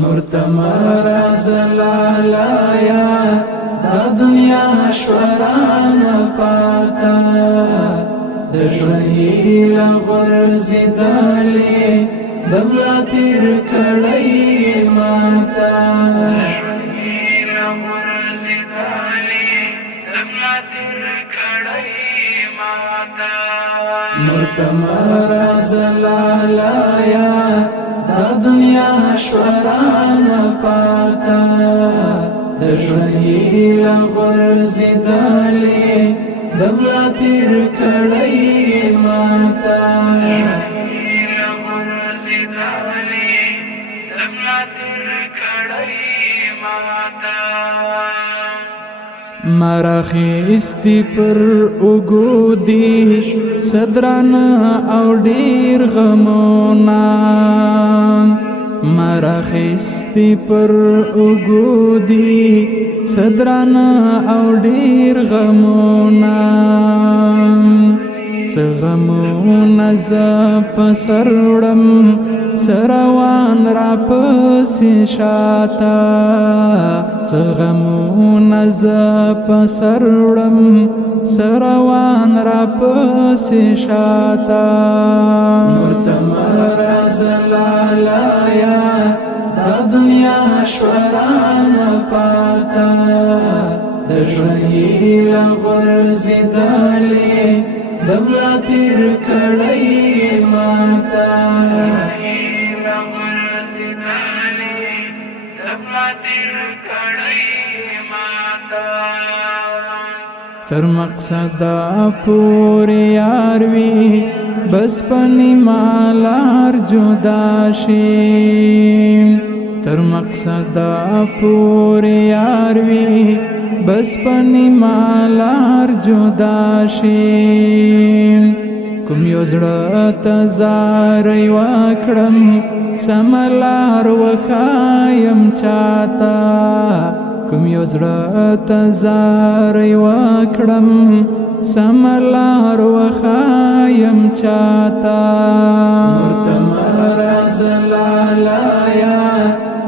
نور تمرا زلالایا دا دنیا شوران پاتا د ژوند هیله غورځېدلې دملا تیر کړی ماتا نور تمرا زلالایا دا دنیا شوران پاتا د ژوند هیله غورځېدلې دملا تیر کړی ماتا مرخیستی پر اوګودی صدران او ډیر غمونا مرخیستی پر اوګودی صدران او ډیر غمونا سغمونا زپ سرړم سروان را پسې شاتا سغمونا زپ سرړم سروان را پسې شاتا نور تمرا زلالایا دا دنیا شوران پاتا د ژوند هیله غورځېدلې دملا تیر کړی ماتا تر مقصد پوری یار وی بس پنی مالار جدا شي تر مقصد پوری یار وی بس پنی مالار جدا شي کوم یو زړه ته زارۍ وکړم سملار وښایم چاته کوم یو زړه ته زارۍ وکړم سملار وښایم چاته نور تمرا زلالایا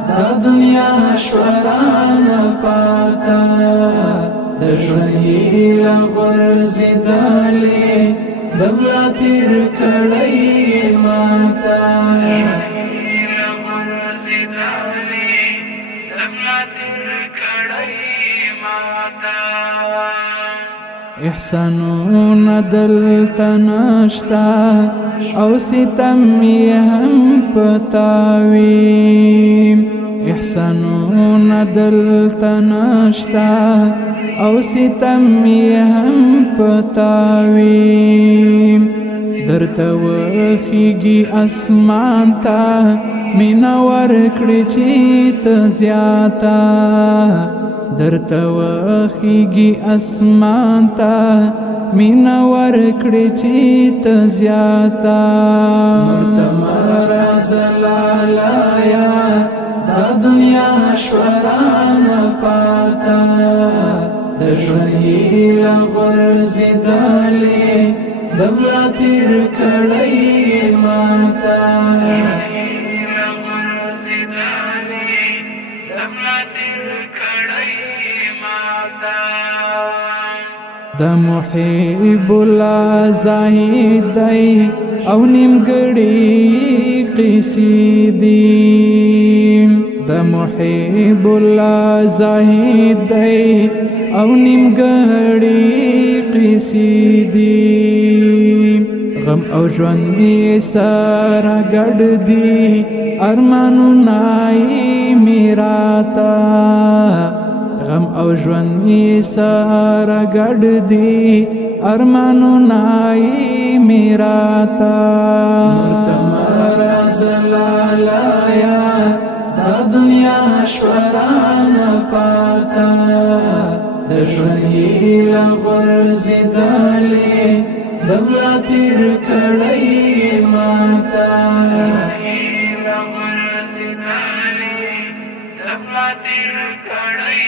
دا دنیا شوران پاتا د ژوند هیله غورځېدلې دملا تیر کړی ماتا احسانونه دلته نشته او ستم یې هم پتاوي احسانونه دلته نشته او ستم یې هم پتاوي درته وخیږي اسمان ته مینه ورکړې چې ته زیاته درته وخیږي اسمان ته مینه ورکړې چې ته زیاته نور تمرا زلالایا دا دنیا شوران پاتا د ژوند هیله غورځېدلې دملا تیر کړی ماتا د محب الله زاهد دی او نیمګړي قصې دي د محب الله زاهد دی او نیمګړي قصې دي غم او ژوند یې سره ګډ دي ارمانونه یې میراته غم او ژوند یې سره ګډ دي ارمانونه یې میراته نور تمرا زلالایا دا دنیا شوران پاتا د ژوند هیله غورځېدلې دملا تیر کړی ماتا د محب